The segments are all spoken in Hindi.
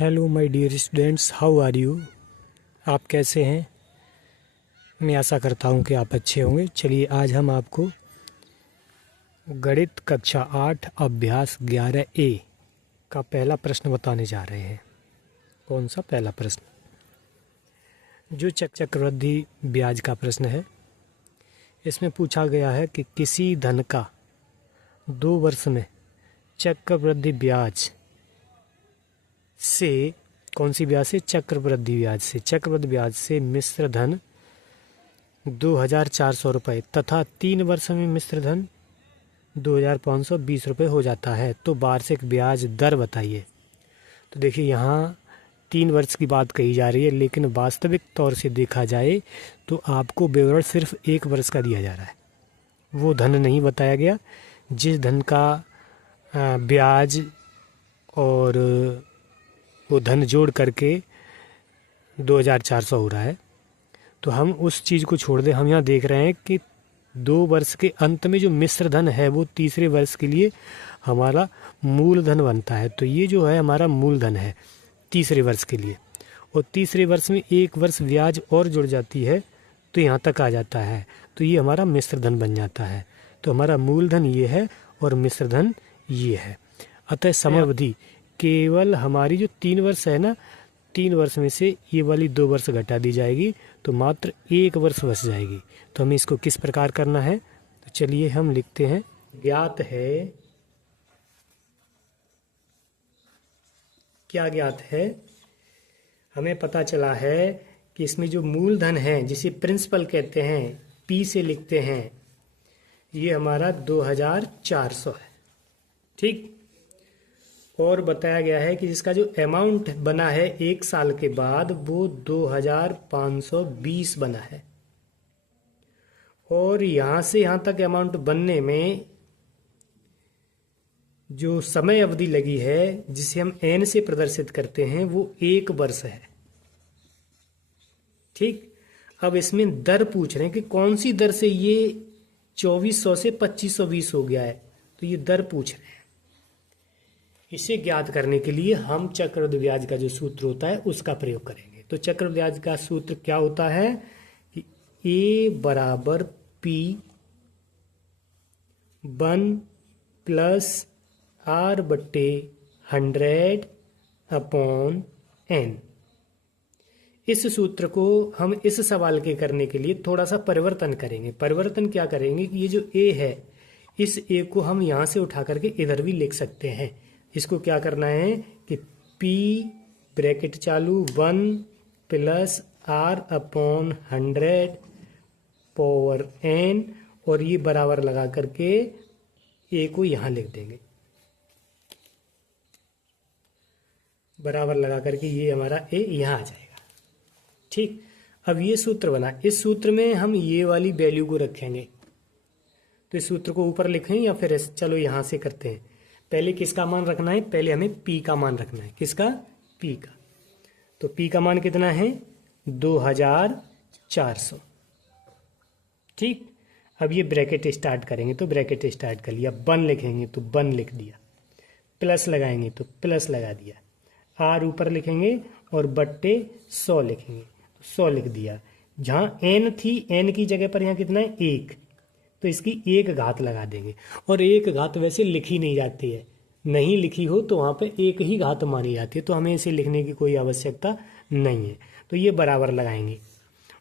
Hello my dear students, how are you. आप कैसे हैं? मैं आशा करता हूं कि आप अच्छे होंगे। चलिए आज हम आपको गणित कक्षा 8 अभ्यास 11A का पहला प्रश्न बताने जा रहे हैं। कौन सा पहला प्रश्न? जो चक्रवृद्धि ब्याज का प्रश्न है। इसमें पूछा गया है कि किसी धन का 2 वर्ष में चक्रवृद्धि ब्याज से, कौन सी ब्याज से? चक्रवृद्धि ब्याज से। चक्रवृद्धि ब्याज से मिश्र धन 2,400 रुपये तथा 3 वर्ष में मिश्र धन 2,520 रुपये हो जाता है, तो वार्षिक ब्याज दर बताइए। तो देखिए यहाँ 3 वर्ष की बात कही जा रही है, लेकिन वास्तविक तौर से देखा जाए तो आपको विवरण सिर्फ 1 वर्ष का दिया जा रहा है। वो धन नहीं बताया गया जिस धन का ब्याज और वो धन जोड़ करके 2,400 हो रहा है। तो हम उस चीज़ को छोड़ दें। हम यहाँ देख रहे हैं कि 2 वर्ष के अंत में जो मिश्र धन है वो तीसरे वर्ष के लिए हमारा मूलधन बनता है। तो ये जो है हमारा मूलधन है तीसरे वर्ष के लिए, और तीसरे वर्ष में 1 वर्ष ब्याज और जुड़ जाती है तो यहाँ तक आ जाता है, तो ये हमारा मिश्र धन बन जाता है। तो हमारा मूलधन ये है और मिश्र धन ये है। अतः समयावधि केवल हमारी जो 3 वर्ष है ना, 3 वर्ष में से ये वाली 2 वर्ष घटा दी जाएगी तो मात्र 1 वर्ष बच जाएगी। तो हमें इसको किस प्रकार करना है? तो चलिए हम लिखते हैं। ज्ञात है, क्या ज्ञात है? हमें पता चला है कि इसमें जो मूलधन है जिसे प्रिंसिपल कहते हैं, पी से लिखते हैं, ये हमारा 2,400 है। ठीक। और बताया गया है कि जिसका जो अमाउंट बना है 1 साल के बाद वो 2,520 बना है। और यहां से यहां तक अमाउंट बनने में जो समय अवधि लगी है जिसे हम एन से प्रदर्शित करते हैं वो 1 वर्ष है। ठीक। अब इसमें दर पूछ रहे हैं कि कौन सी दर से ये 2,400 से 2,520 हो गया है, तो ये दर पूछ रहे हैं। इसे ज्ञात करने के लिए हम चक्रवृद्धि ब्याज का जो सूत्र होता है उसका प्रयोग करेंगे। तो चक्रवृद्धि ब्याज का सूत्र क्या होता है कि A बराबर P 1 प्लस R बट्टे 100 अपॉन N। इस सूत्र को हम इस सवाल के करने के लिए थोड़ा सा परिवर्तन करेंगे। परिवर्तन क्या करेंगे कि ये जो A है, इस A को हम यहाँ से उठा करके इधर भी लिख सकते हैं। इसको क्या करना है कि P ब्रैकेट चालू 1 plus R upon 100 power N, और ये बराबर लगा करके A को यहाँ लिख देंगे। बराबर लगा करके ये हमारा A यहाँ आ जाएगा। ठीक। अब ये सूत्र बना, इस सूत्र में हम ये वाली वैल्यू को रखेंगे। तो इस सूत्र को ऊपर लिखें या फिर चलो यहाँ से करते हैं। पहले किसका मान रखना है? पहले हमें P का मान रखना है। किसका? P का। तो P का मान कितना है? 2,400। ठीक। अब ये ब्रैकेट स्टार्ट करेंगे तो ब्रैकेट स्टार्ट कर लिया, 1 लिखेंगे तो 1 लिख दिया, प्लस लगाएंगे तो प्लस लगा दिया, R ऊपर लिखेंगे और बट्टे 100 लिखेंगे तो 100 लिख दिया। जहाँ N थी, N की जगह पर यहाँ कितना है? 1, तो इसकी 1 घात लगा देंगे। और 1 घात वैसे लिखी नहीं जाती है, नहीं लिखी हो तो वहाँ पे 1 ही घात मानी जाती है, तो हमें इसे लिखने की कोई आवश्यकता नहीं है। तो ये बराबर लगाएंगे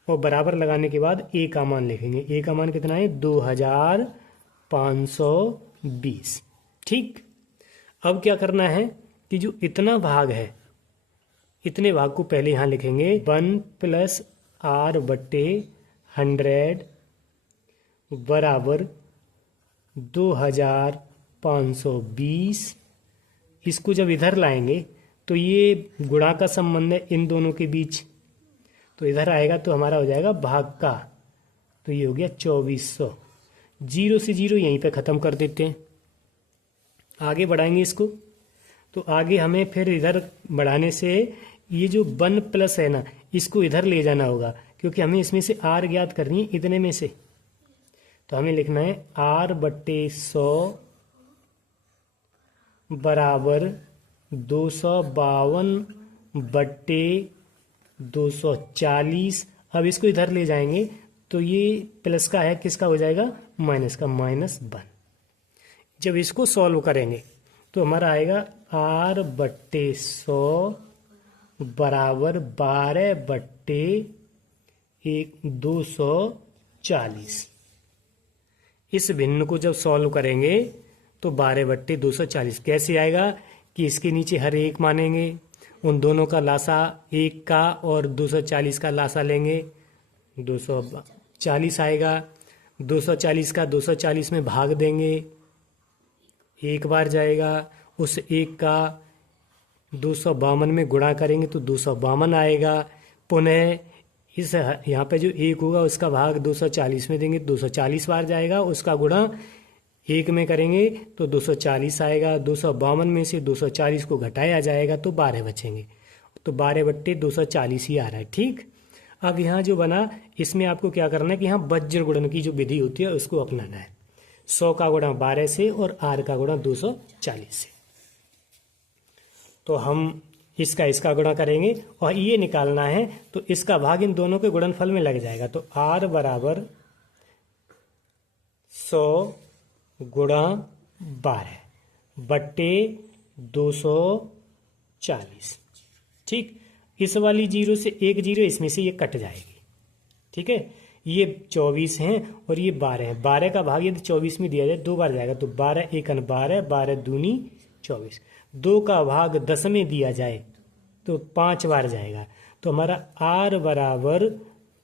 और बराबर लगाने के बाद A का मान लिखेंगे। A का मान कितना है? 2,520। ठीक। अब क्या करना है कि जो इतना भाग है, इतने भाग को पहले यहाँ लिखेंगे। 1 प्लस R बट्टे 100 बराबर 2,520। इसको जब इधर लाएंगे तो ये गुणा का संबंध है इन दोनों के बीच, तो इधर आएगा तो हमारा हो जाएगा भाग का, तो ये हो गया 2,400। 0 से 0 यहीं पे ख़त्म कर देते हैं। आगे बढ़ाएंगे इसको, तो आगे हमें फिर इधर बढ़ाने से ये जो 1 प्लस है ना, इसको इधर ले जाना होगा, क्योंकि हमें इसमें से R ज्ञात करनी है इतने में से। तो हमें लिखना है R बट्टे 100 बराबर 252 बट्टे 240। अब इसको इधर ले जाएंगे तो ये प्लस का है, किसका हो जाएगा, माइनस का, -1। जब इसको सॉल्व करेंगे तो हमारा आएगा r बट्टे 100 बराबर 12 बट्टे 240। इस भिन्न को जब सॉल्व करेंगे तो 12 बट्टे 240 कैसे आएगा कि इसके नीचे हर एक मानेंगे, उन दोनों का लासा 1 का और 240 का लासा लेंगे, 240 आएगा। 240 का 240 में भाग देंगे, एक बार जाएगा, उस एक का 252 में गुणा करेंगे तो 252 आएगा। पुनः इस यहाँ पे जो एक होगा उसका भाग 240 में देंगे, 240 बार जाएगा, उसका गुणा एक में करेंगे तो 240 आएगा। 252 में से 240 को घटाया जाएगा तो 12 बचेंगे, तो 12 बट्टे 240 ही आ रहा है। ठीक, अब यहाँ जो बना इसमें आपको क्या करना है कि यहाँ वज्र गुणन की जो विधि होती है उसको अपनाना है। 100 का गुणा 12 से और r का गुणा 240 से। तो हम इसका गुणा करेंगे और ये निकालना है तो इसका भाग इन दोनों के गुणनफल में लग जाएगा। तो r बराबर 100 गुणा 12 बट्टे 240। ठीक, इस वाली 0 से एक 0 इसमें से ये कट जाएगी। ठीक है, ये 24 हैं और ये 12 है। 12 का भाग यदि 24 में दिया जाए 2 बार जाएगा तो 12 एकन 12, 12 दूनी 24। 2 का भाग 10 में दिया जाए तो 5 बार जाएगा, तो हमारा r बराबर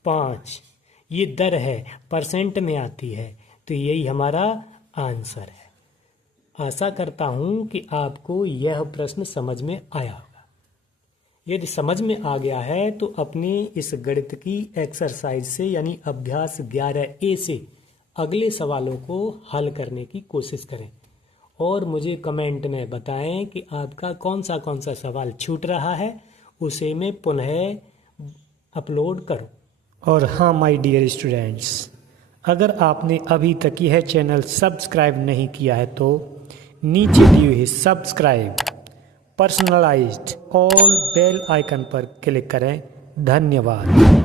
5। ये दर है, परसेंट में आती है, तो यही हमारा आंसर है। आशा करता हूं कि आपको यह प्रश्न समझ में आया होगा। यदि समझ में आ गया है तो अपने इस गणित की एक्सरसाइज से यानी अभ्यास 11A से अगले सवालों को हल करने की कोशिश करें और मुझे कमेंट में बताएं कि आपका कौन सा सवाल छूट रहा है, उसे मैं पुनः अपलोड करूं। और हाँ माय डियर स्टूडेंट्स, अगर आपने अभी तक यह चैनल सब्सक्राइब नहीं किया है तो नीचे दिए हुए subscribe personalised all bell icon पर क्लिक करें। धन्यवाद।